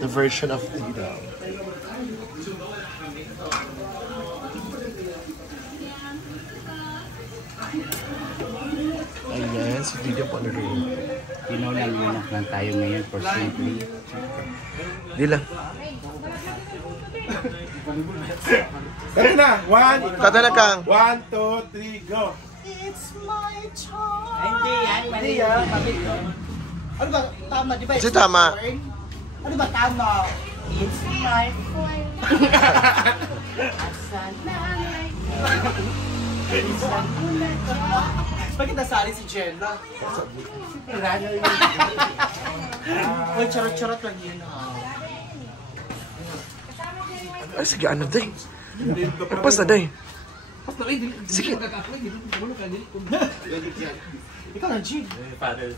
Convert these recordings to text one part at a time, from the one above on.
The version of Dida. Ayan, si Dida po na rin. Pinaulang lang tayo ngayon for simply. Di lang. Kaya na! Kata na kang. 1, 2, 3, go! It's my choice. Hindi yan, mali. Ano ba? Tama, di ba? Kasi tama. Ano ba tama? It's my fault. Bakit nasali si Jenna? Uy, charot-charot lang yun. Ay, sige, ano, day? Nagpas na, day. Sige. Ikaw na, G. Father,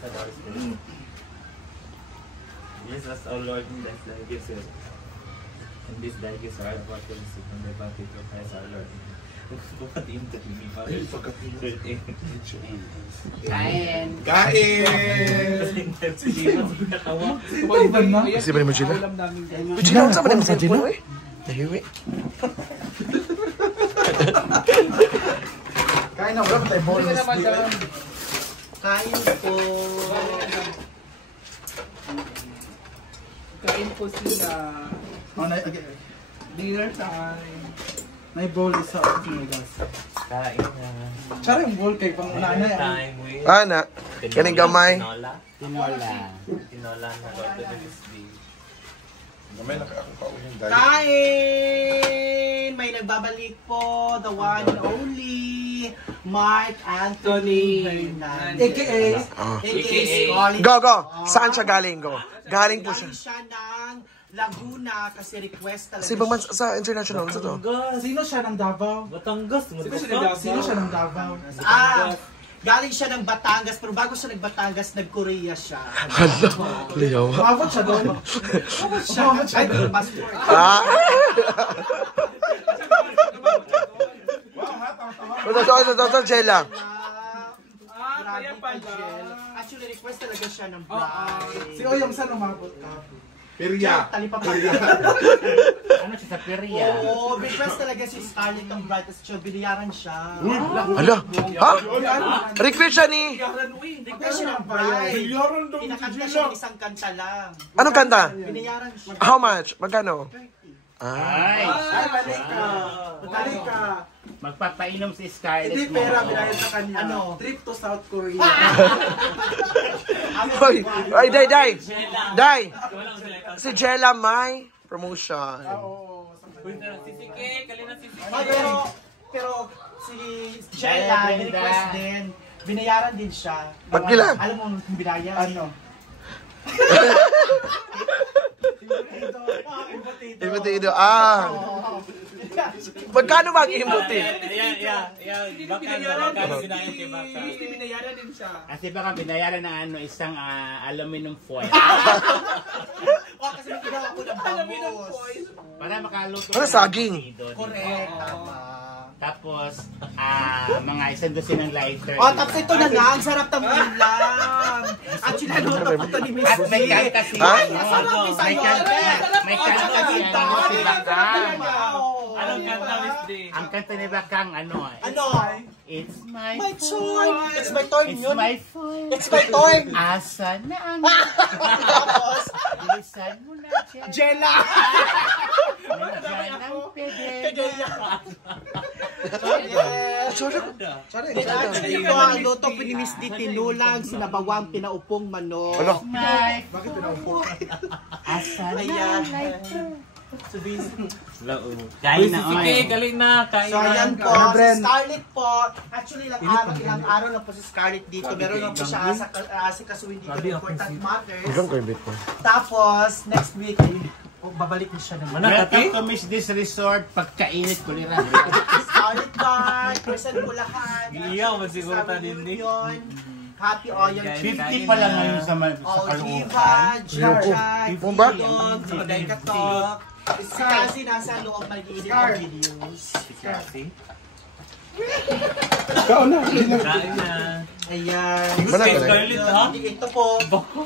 yes, as our Lord, that's the gifts here. And this thy gifts are what will receive from the body of Christ our Lord. Pupatiin ka ni Father. Kain. Kain! Kasi ba ni mo, Gila? Gila, saan ba ni mo sa Gila, eh? Nahiwi. Kain na, wala ba tayo bonus? Kain po. Kain po sila. Dinner time. May bowl isa of noodles. Kain na. Tsara yung bowl kay pang unana yan. Time with Ana, kaning gamay. Tinola na Lord of this day. Gamay na kaya akong paunin dahil. Kain! May nagbabalik po, the one and only Mark Anthony Hernandez. AKA Scarlett. Go. Saan siya galing? Go. Galing po siya. Galing siya ng Laguna kasi request talaga. Sa ibang bansa, sa international, sa to. Sino siya ng Davao? Batangas. Sino siya ng Davao? Galing siya ng Batangas, pero bago siya nag-Batangas, nag-Korea siya. Hala, liyaw. Umabot siya doon. Umabot siya. Ay, pero passport. Ito, Jella. Kaya pala. Actually, request talaga siya ng bride. Si Oyong saan umabot ka? Perya! Ano siya sa Peria? Oo, request talaga si Scarlett ng bride, tapos siya, binayaran siya. Hala, ha? Request siya ni... Request siya ng bride. Bilyaran daw ni Pinakanta Gila. siya ng isang kanta lang. Anong kanta? Binayaran siya. How much? Magkano? Ay! Ay, balik ka. Balik ka. Magpapainom si Scarlett Hindi mo. pera binayad sa kanya. Ano? Trip to South Korea. Hoy, ay, Day. Si Jella may promotion. Oo. Pero si Jella, request din. Binayaran din siya. Pagkila? Alam mo, binayaran. Ano? Imbutido. Magkano mag-imbuti? Binayaran din siya. Kasi baka binayaran na isang aluminum foil. Kasi may ginawa ko ng bangos. Para makaluto. Ano, saging? Correct, tama. Tapos, mga isang dosin ng lighter. Tapos ito na nga, ang sarap ng ulam. Actually, naluto ko ito ni Miss At may kanta si Ha? May kanta si si Bakang. Anong kanta, Miss D? Ang kanta ni Bakang, ano? It's my turn. It's my turn It's yun. my fault. It's my turn. Asa na ang... Tapos, Bilisan mo na, Jella. Nandiyan ang pede. Ito ang luto po ni Miss D. Tinulang, sinabawang, pinaupong manok. Ano? Bakit pinaupo? Asa na Ayan. ang lighter. Lao. Kain na, Sige, galing na. Kain So, na. ayan po, si Scarlett po. Actually, ilang araw na po si Scarlett dito. Meron na po siya asikasuhin dito ng important matters. Hanggang ko yung bit ko. Tapos, next week, babalik na siya naman. Welcome to Miss This Resort. Pagkainit ko nila. Scarlett Bar, present po lahat. Iyaw, masiguro ta din ni. Happy Oyan 50 pa lang ngayon sa Oliva, Jachay, Bumba? Bilog, Magay Katok. Kasi nasa loob mag-iinit ng videos. Kasi. Ikaw na! Kain na. Ayan. Malaki na. Ito po.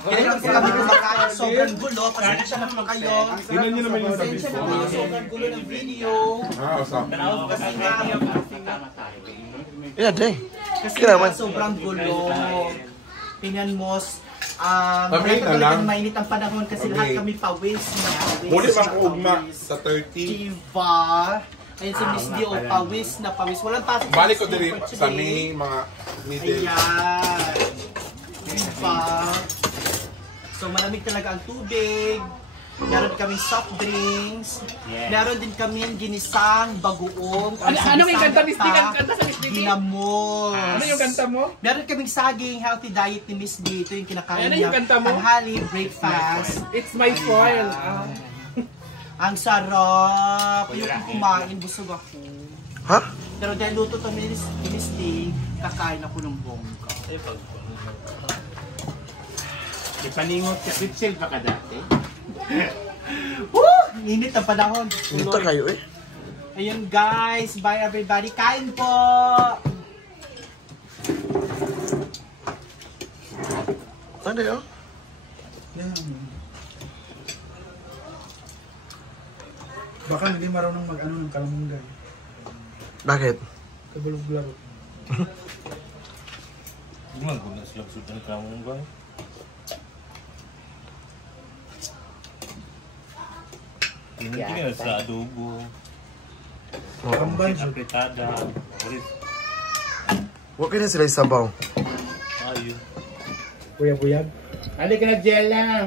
Kailan po kami kumakain. Sobrang gulo. Pasensya na po kayo. Tingnan niyo naman yung Pasensya na po. Sobrang gulo ng video. Usap. Kasi nga, Yeah, day. kasi Kailangan. nga sobrang gulo. Tingnan mo, Kami na lang. mainit ang panahon kasi Okay. lahat kami pawis na pawis. Muli na mag-ugma pawis. sa 30. Diba? Ayun si Miss Dio, pawis na pawis. Walang pasok. Balik ko Miss diri Dio for sa today. may mga middle. Ayan. Diba? So malamig talaga ang tubig. Meron kaming soft drinks. Meron din kaming ginisang bagoong. Ano yung kanta, Miss D? Kanta sa Miss D? Ginamos. Ano yung kanta mo? Meron kaming saging healthy diet ni Miss D. Ito yung kinakain Ano niya. yung kanta mo? Tanghali, breakfast. It's my foil. Ang sarap. Yung kumain, busog ako. Ha? Pero dahil luto to ni Miss D, kakain ako ng bongga. Ipaningot ka. Pitsil pa ka dati. Woo! Init ang panahon. Dito kayo eh. Ayun guys, bye everybody. Kain po! Ano yun? Yan. Baka hindi marunong mag-ano ng kalamungay. Bakit? Kabulog-bulog. Hindi man guna sila sudan ka mong ba? Tingnan sa adobo. Kambal. Apretada. Huwag ka na sila isabaw. Ayun. Buyag-buyag. Halika na, gel lang.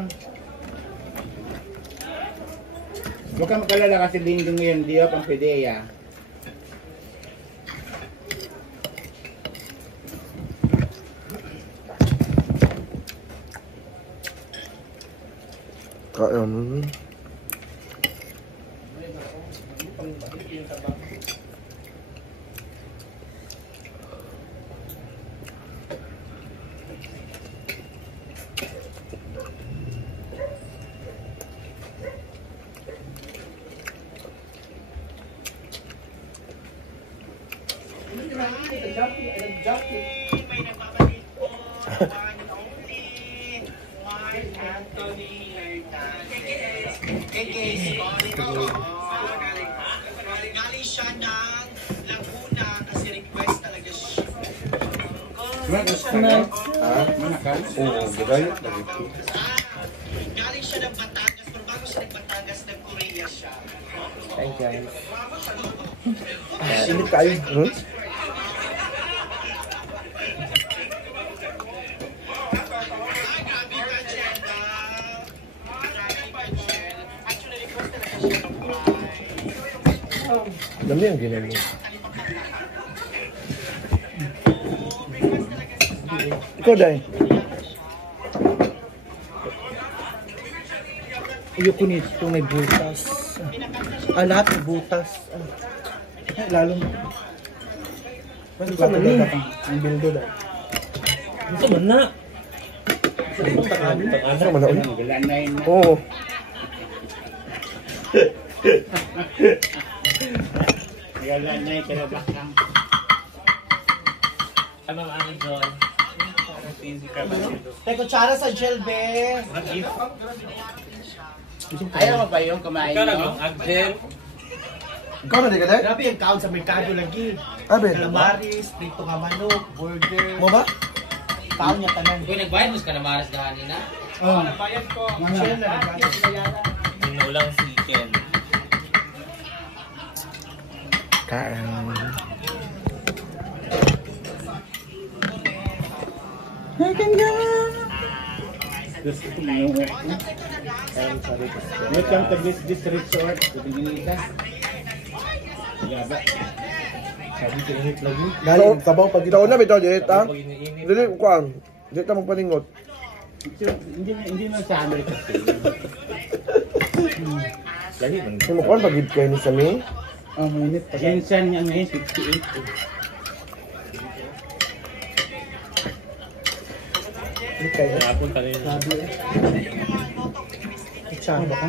Huwag kang makalala kasi linggo ngayon, di ako ang pedeya. Kain. Galing siya ng Laguna kasi request talaga siya. Oo, gagaya. Galing siya ng Batangas, pero bago siya nag-Batangas, nag-Korea siya. Hi guys. Init kayo. Hmm? Ay, grabe ka, Jenda. Grabe ka, Jenda. Actually, request talaga siya ng fry. Dami ang ginano. Ikaw, Day. Ayoko nito, may butas. Lahat ng butas. Lalong. Mas plato daw ka ang bildo daw. Ito man na. Ano man na ulit? Wala na yun. Oo. Wala na yun, pero bakang. Ano ano John? May kutsara sa gel, be. Ayaw mo ba yung kumain Ikaw lang mo? yung Agdel. Ikaw na di ka, Day? Grabe yung count sa merkado lagi. Abe. Calamaris, prito nga manok, burger. Mo ba? Taon niya tanan. Kung nagbayad mo sa kalamaras gahanin na? Oh. Bayad ko. Mga. Shell na nagbayaran. Minulang chicken. Kain. Welcome to this resort. Pagigilita. Gaba. Sabi ko init lagi. Galing, sabaw pag itaw na, bitaw, diret ha? Pag iniinit. Dili, kuhaan. Diret na magpaningot. Hindi mo sa amin kasi. Lagi man. Yung kuhaan, pag-hit kayo ni Sami. Oh, mainit pa. Minsan nga ngayon 58. Kayo. Hapon kanina. Kutsara ba ka?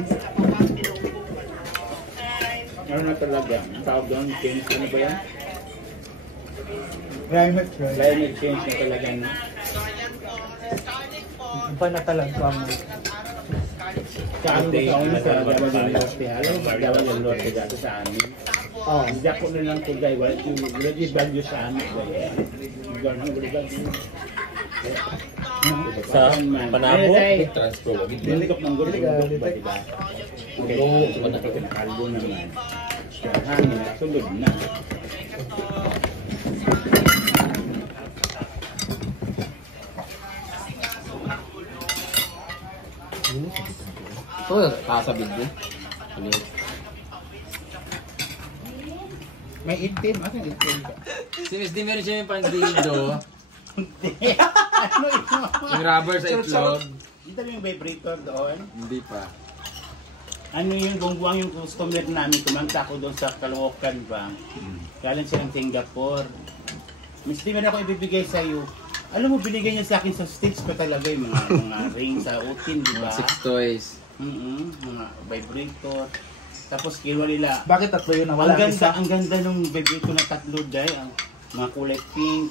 Meron na talaga. Tawag doon, change ko na ba yan? Climate change. Climate change na talaga na. Iba na talaga mo. Saan ba sa una sa Davao del Norte? Alam mo ba Davao del Norte dati sa amin? Oo. Hindi ako na lang kung dahil yung value sa amin. Sa Panabo, Transco. Nilikop ng gulo. Diba? Okay, nakalbo naman. Kaya hangin at sulod na. Ito, kasabid din. May itim. Asan itim ka? Si Miss D meron siya yung pandido. Ano ito? Yung rubber sa itlog. Dito yung vibrator doon. Hindi pa. Ano yung bungbuang yung customer namin, kumanta ko doon sa Caloocan Bank. Galing siya ng Singapore. Miss Di, meron ako ibibigay sa iyo. Alam mo, binigay niya sa akin sa stage ko talaga yung mga ring sa utin, di ba? 6 toys. Mga vibrator. Tapos kinuha nila. Bakit tatlo yun na wala? Ang ganda nung vibrator na tatlo dahil. Mga kulay pink.